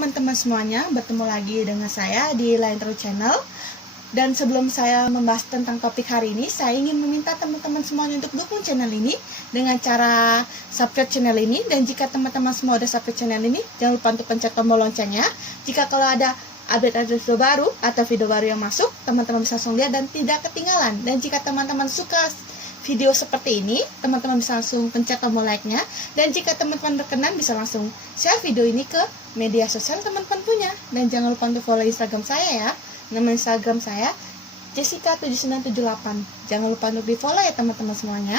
teman-teman semuanya, bertemu lagi dengan saya di Lain Terus Channel. Dan sebelum saya membahas tentang topik hari ini, saya ingin meminta teman-teman semuanya untuk dukung channel ini dengan cara subscribe channel ini. Dan jika teman-teman semua udah subscribe channel ini, jangan lupa untuk pencet tombol loncengnya. Jika kalau ada update video baru atau video baru yang masuk, teman-teman bisa langsung lihat dan tidak ketinggalan. Dan jika teman-teman suka video seperti ini, teman-teman bisa langsung pencet tombol like-nya. Dan jika teman-teman berkenan, bisa langsung share video ini ke media sosial teman-teman punya. Dan jangan lupa untuk follow Instagram saya ya. Nama Instagram saya Jessica7978. Jangan lupa untuk di follow ya teman-teman semuanya.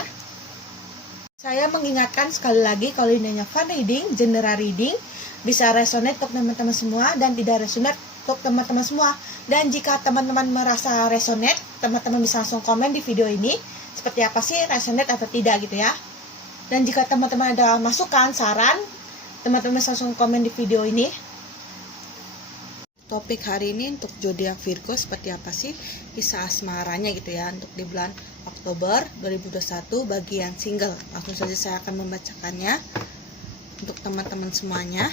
Saya mengingatkan sekali lagi, kalau ini hanya fun reading, general reading, bisa resonate untuk teman-teman semua dan tidak resonate untuk teman-teman semua. Dan jika teman-teman merasa resonate, teman-teman bisa langsung komen di video ini seperti apa sih resonate atau tidak gitu ya. Dan jika teman-teman ada masukan, saran, teman-teman bisa langsung komen di video ini. Topik hari ini untuk zodiak Virgo seperti apa sih kisah asmaranya gitu ya untuk di bulan Oktober 2021 bagi yang single. Langsung saja saya akan membacakannya untuk teman-teman semuanya.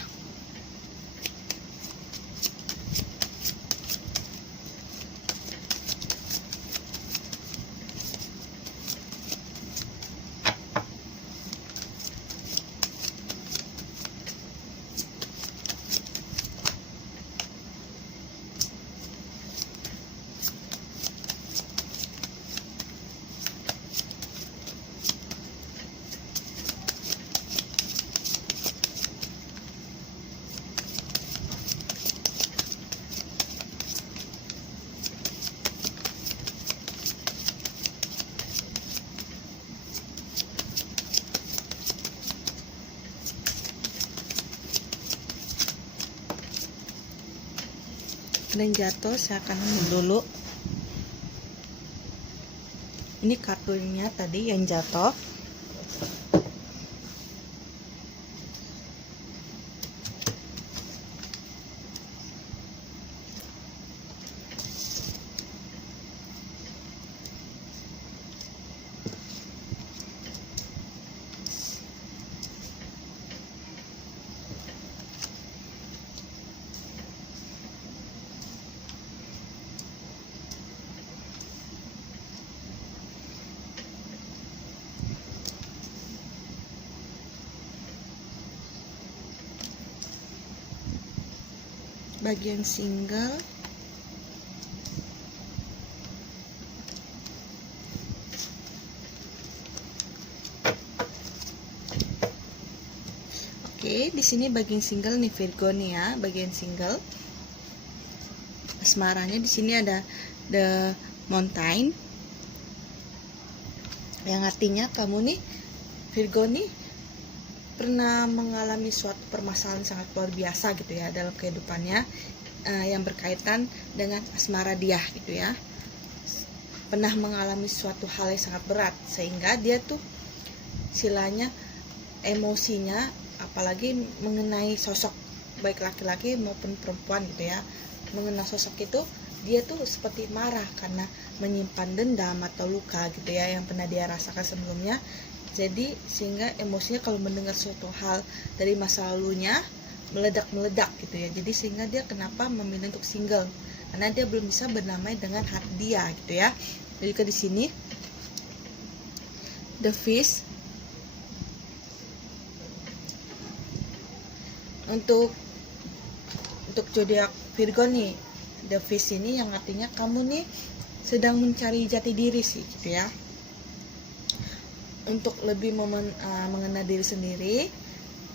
Dan jatuh, saya akan ambil dulu. Ini kartunya tadi yang jatuh. Bagian single, oke, di sini bagian single nih Virgo nih ya, bagian single. Asmaranya di sini ada The Mountain, yang artinya kamu nih Virgo nih pernah mengalami suatu permasalahan sangat luar biasa gitu ya dalam kehidupannya, yang berkaitan dengan asmara dia gitu ya. Pernah mengalami suatu hal yang sangat berat sehingga dia tuh silanya emosinya, apalagi mengenai sosok baik laki-laki maupun perempuan gitu ya, mengenai sosok itu dia tuh seperti marah karena menyimpan dendam atau luka gitu ya yang pernah dia rasakan sebelumnya. Jadi sehingga emosinya kalau mendengar suatu hal dari masa lalunya meledak-meledak gitu ya. Jadi sehingga dia kenapa memilih untuk single, karena dia belum bisa berdamai dengan hati dia gitu ya. Jadi ke di sini The Fish untuk zodiak Virgo nih, The Fish ini yang artinya kamu nih sedang mencari jati diri sih gitu ya, untuk lebih mengenal diri sendiri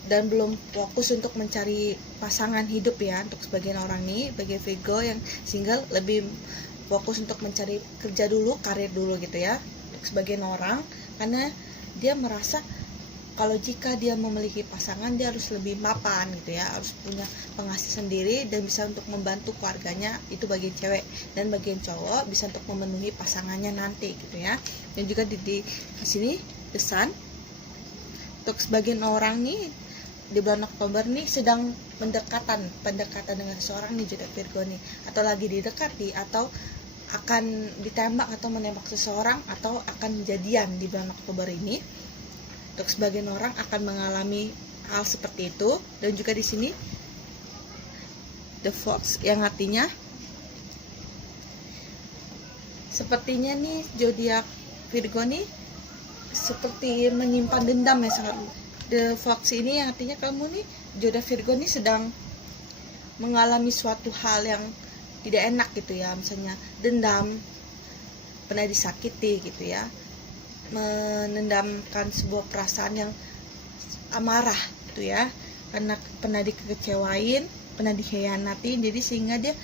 dan belum fokus untuk mencari pasangan hidup ya. Untuk sebagian orang nih, bagi Virgo yang single lebih fokus untuk mencari kerja dulu, karir dulu gitu ya. Untuk sebagian orang, karena dia merasa kalau jika dia memiliki pasangan dia harus lebih mapan gitu ya, harus punya penghasilan sendiri dan bisa untuk membantu keluarganya, itu bagian cewek. Dan bagian cowok bisa untuk memenuhi pasangannya nanti gitu ya. Dan juga di sini The Sun, untuk sebagian orang nih di bulan Oktober nih sedang pendekatan dengan seseorang nih zodiak Virgo nih, atau lagi didekati atau akan ditembak atau menembak seseorang atau akan jadian di bulan Oktober ini. Untuk sebagian orang akan mengalami hal seperti itu. Dan juga di sini The Fox, yang artinya sepertinya nih zodiak Virgo nih seperti menyimpan dendam ya sangat. The Fox ini yang artinya kamu nih zodiak Virgo nih sedang mengalami suatu hal yang tidak enak gitu ya, misalnya dendam, pernah disakiti gitu ya, menendamkan sebuah perasaan yang amarah gitu ya, karena pernah dikecewain, pernah dikhianati, jadi sehingga dia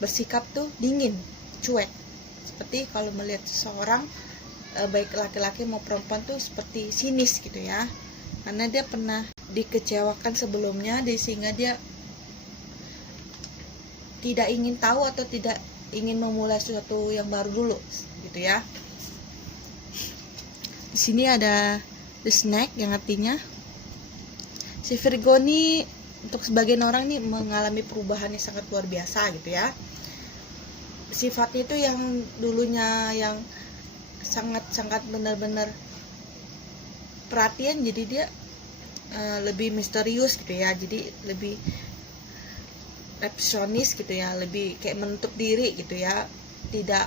bersikap tuh dingin, cuek. Seperti kalau melihat seseorang baik laki-laki mau perempuan tuh seperti sinis gitu ya, karena dia pernah dikecewakan sebelumnya, jadi sehingga dia tidak ingin tahu atau tidak ingin memulai sesuatu yang baru dulu gitu ya. Di sini ada the snake yang artinya si Virgo nih untuk sebagian orang nih mengalami perubahan yang sangat luar biasa gitu ya. Sifatnya itu yang dulunya yang sangat benar-benar perhatian, jadi dia lebih misterius gitu ya, jadi lebih resepsionis gitu ya, lebih kayak menutup diri gitu ya, tidak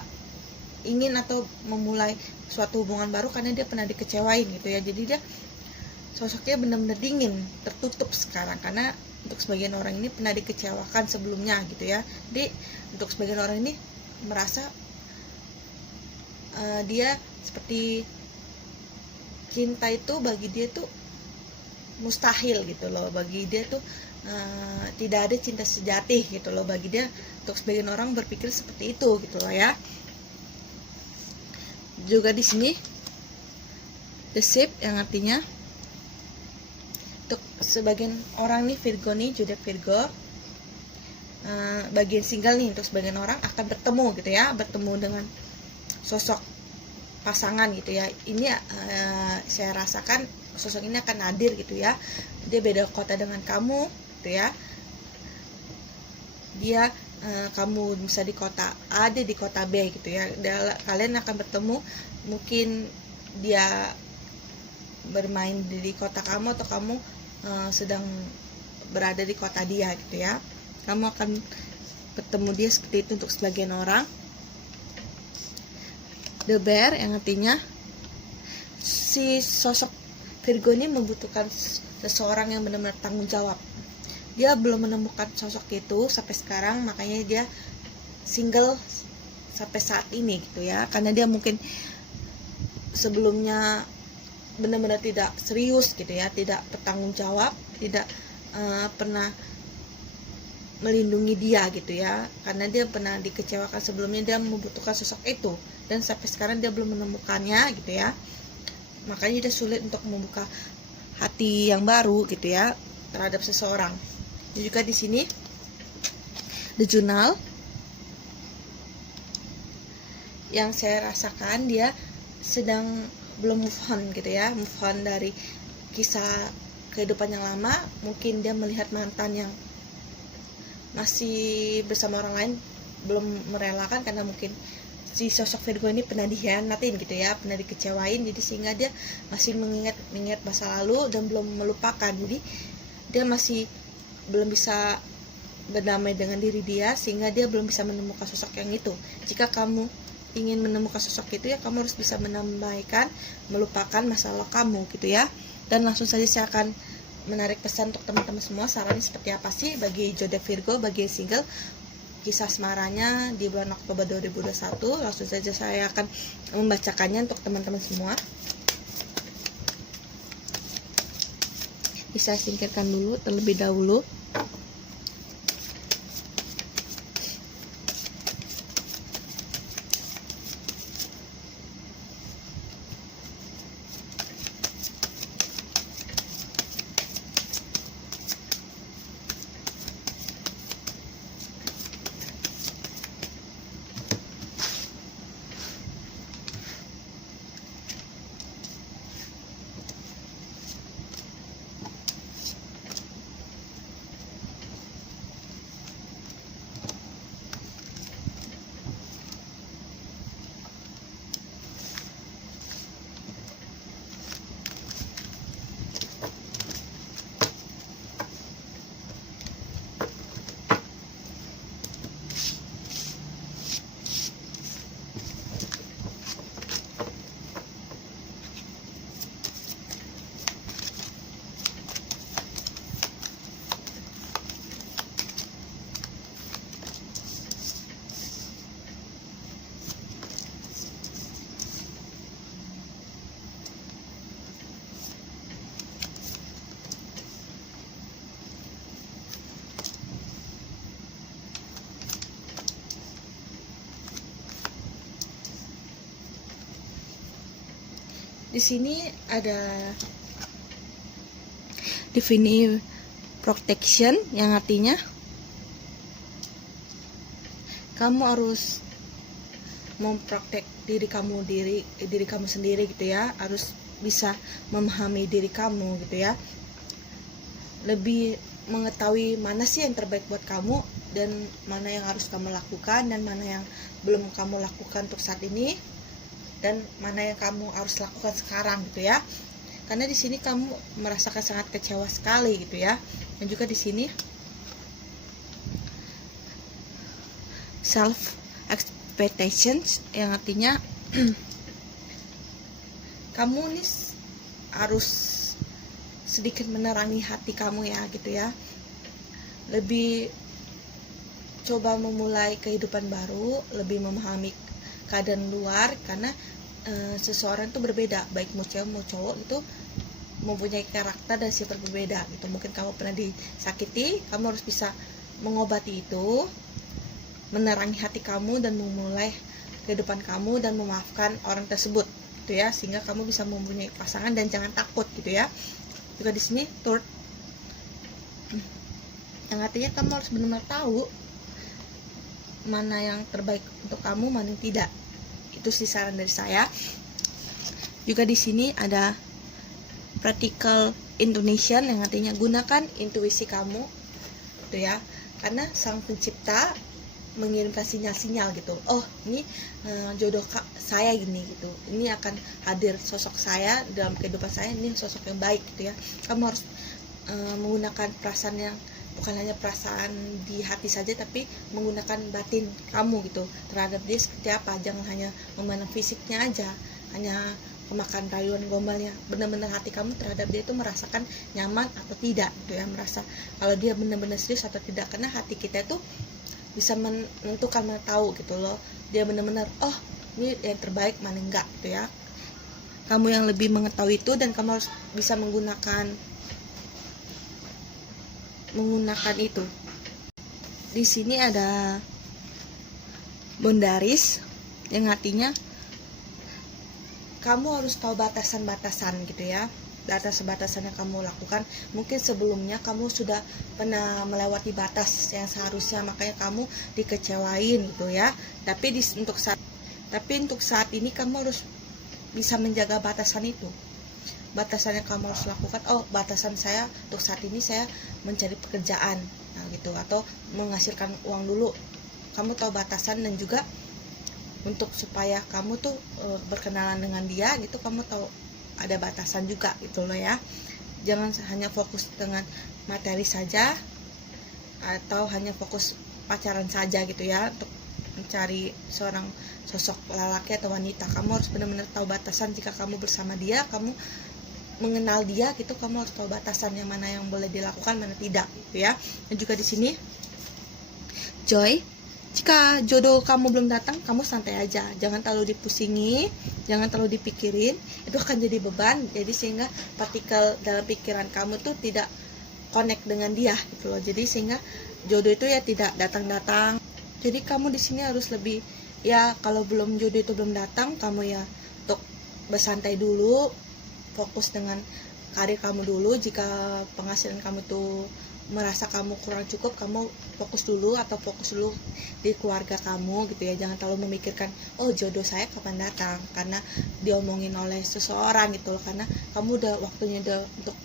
ingin atau memulai suatu hubungan baru karena dia pernah dikecewain gitu ya. Jadi dia sosoknya benar-benar dingin, tertutup sekarang karena untuk sebagian orang ini pernah dikecewakan sebelumnya gitu ya. Jadi untuk sebagian orang ini merasa dia seperti cinta itu bagi dia tuh mustahil gitu loh, bagi dia tuh tidak ada cinta sejati gitu loh bagi dia. Untuk sebagian orang berpikir seperti itu gitu loh ya. Juga di sini the ship yang artinya untuk sebagian orang nih Virgo nih, zodiak Virgo, bagian single nih, untuk sebagian orang akan bertemu gitu ya, bertemu dengan sosok pasangan gitu ya. Ini saya rasakan sosok ini akan hadir gitu ya. Dia beda kota dengan kamu gitu ya. Dia kamu bisa di kota A, dia di kota B gitu ya. Kalian akan bertemu, mungkin dia bermain di kota kamu atau kamu sedang berada di kota dia gitu ya. Kamu akan bertemu dia seperti itu untuk sebagian orang. The Bear yang artinya si sosok Virgo ini membutuhkan seseorang yang benar-benar tanggung jawab. Dia belum menemukan sosok itu sampai sekarang, makanya dia single sampai saat ini gitu ya. Karena dia mungkin sebelumnya benar-benar tidak serius gitu ya, tidak bertanggung jawab, tidak pernah melindungi dia gitu ya. Karena dia pernah dikecewakan sebelumnya, dia membutuhkan sosok itu dan sampai sekarang dia belum menemukannya gitu ya. Makanya dia sulit untuk membuka hati yang baru gitu ya terhadap seseorang. Juga di sini the Journal yang saya rasakan dia sedang belum move on gitu ya, move on dari kisah kehidupan yang lama. Mungkin dia melihat mantan yang masih bersama orang lain, belum merelakan karena mungkin si sosok Virgo ini pernah dikhianatin gitu ya, pernah dikecewain, jadi sehingga dia masih mengingat masa lalu dan belum melupakan. Jadi dia masih belum bisa berdamai dengan diri dia, sehingga dia belum bisa menemukan sosok yang itu. Jika kamu ingin menemukan sosok itu ya, kamu harus bisa menambahkan, melupakan masalah kamu gitu ya. Dan langsung saja saya akan menarik pesan untuk teman-teman semua. Sarannya seperti apa sih bagi zodiak Virgo, bagi single, kisah asmaranya di bulan Oktober 2021. Langsung saja saya akan membacakannya untuk teman-teman semua. Bisa singkirkan dulu terlebih dahulu. Di sini ada divine protection yang artinya kamu harus memprotek diri kamu sendiri gitu ya, harus bisa memahami diri kamu gitu ya, lebih mengetahui mana sih yang terbaik buat kamu dan mana yang harus kamu lakukan dan mana yang belum kamu lakukan untuk saat ini dan mana yang kamu harus lakukan sekarang gitu ya. Karena di sini kamu merasakan sangat kecewa sekali gitu ya. Dan juga di sini self expectations yang artinya kamu nih harus sedikit menerangi hati kamu ya gitu ya, lebih coba memulai kehidupan baru, lebih memahami keadaan luar karena seseorang itu berbeda, baik mau cewek mau cowok itu mempunyai karakter dan sifat berbeda gitu. Mungkin kamu pernah disakiti, kamu harus bisa mengobati itu, menerangi hati kamu dan memulai kehidupan kamu dan memaafkan orang tersebut gitu ya, sehingga kamu bisa mempunyai pasangan dan jangan takut gitu ya. Juga di sini third yang artinya kamu harus benar-benar tahu mana yang terbaik untuk kamu, mana yang tidak. Itu sih saran dari saya. Juga di sini ada practical intuition yang artinya gunakan intuisi kamu gitu ya, karena sang pencipta mengirimkan sinyal-sinyal gitu. Oh, ini jodoh saya gini gitu. Ini akan hadir sosok saya dalam kehidupan saya, ini sosok yang baik gitu ya. Kamu harus menggunakan perasaan yang bukan hanya perasaan di hati saja, tapi menggunakan batin kamu gitu terhadap dia seperti apa. Jangan hanya memandang fisiknya aja, hanya kemakan rayuan gombalnya. Benar-benar hati kamu terhadap dia itu merasakan nyaman atau tidak gitu ya, merasa kalau dia benar-benar serius atau tidak. Karena hati kita itu bisa menentukan, tahu gitu loh, dia benar-benar oh ini yang terbaik mana enggak gitu ya. Kamu yang lebih mengetahui itu dan kamu harus bisa menggunakan itu. Di sini ada boundaries yang artinya kamu harus tahu batasan-batasan gitu ya, batasan-batasan yang kamu lakukan. Mungkin sebelumnya kamu sudah pernah melewati batas yang seharusnya, makanya kamu dikecewain gitu ya. Tapi untuk saat ini kamu harus bisa menjaga batasan itu. Batasan yang kamu harus lakukan, oh batasan saya untuk saat ini saya mencari pekerjaan, nah gitu, atau menghasilkan uang dulu. Kamu tahu batasan, dan juga untuk supaya kamu tuh berkenalan dengan dia gitu, kamu tahu ada batasan juga gitu loh ya. Jangan hanya fokus dengan materi saja atau hanya fokus pacaran saja gitu ya untuk mencari seorang sosok lelaki atau wanita. Kamu harus benar-benar tahu batasan. Jika kamu bersama dia, kamu mengenal dia gitu, kamu harus tahu batasan yang mana yang boleh dilakukan, mana tidak gitu ya. Dan juga di sini joy, jika jodoh kamu belum datang, kamu santai aja, jangan terlalu dipusingi, jangan terlalu dipikirin, itu akan jadi beban. Jadi sehingga partikel dalam pikiran kamu tuh tidak connect dengan dia gitu loh. Jadi sehingga jodoh itu ya tidak datang-datang. Jadi kamu di sini harus lebih ya, kalau belum jodoh itu belum datang, kamu ya untuk bersantai dulu, fokus dengan karir kamu dulu. Jika penghasilan kamu tuh merasa kamu kurang cukup, kamu fokus dulu atau fokus dulu di keluarga kamu gitu ya. Jangan terlalu memikirkan oh jodoh saya kapan datang, karena diomongin oleh seseorang gitu loh. Karena kamu udah waktunya untuk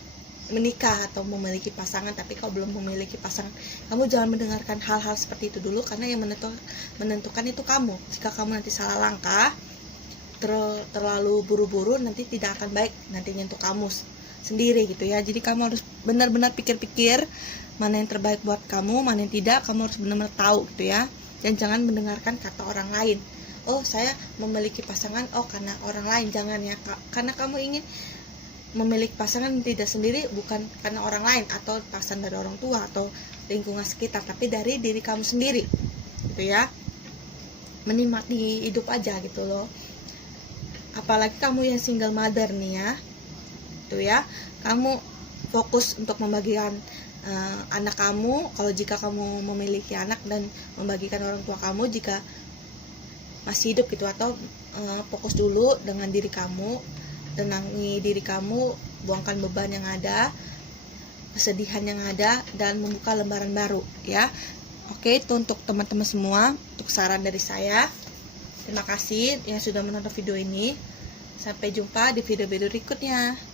menikah atau memiliki pasangan, tapi kalau belum memiliki pasangan, kamu jangan mendengarkan hal-hal seperti itu dulu, karena yang menentukan itu kamu. Jika kamu nanti salah langkah, terlalu buru-buru, nanti tidak akan baik nantinya untuk kamu sendiri gitu ya. Jadi kamu harus benar-benar pikir-pikir mana yang terbaik buat kamu, mana yang tidak. Kamu harus benar-benar tahu gitu ya. Dan jangan mendengarkan kata orang lain. Oh saya memiliki pasangan, oh karena orang lain. Jangan ya, karena kamu ingin memiliki pasangan tidak sendiri, bukan karena orang lain atau pasangan dari orang tua atau lingkungan sekitar, tapi dari diri kamu sendiri gitu ya. Menikmati hidup aja gitu loh. Apalagi kamu yang single mother nih ya, tuh ya, kamu fokus untuk membagikan anak kamu, kalau jika kamu memiliki anak, dan membagikan orang tua kamu jika masih hidup gitu, atau fokus dulu dengan diri kamu, tenangi diri kamu, buangkan beban yang ada, kesedihan yang ada, dan membuka lembaran baru ya. Oke, itu untuk teman-teman semua, untuk saran dari saya. Terima kasih yang sudah menonton video ini. Sampai jumpa di video-video berikutnya.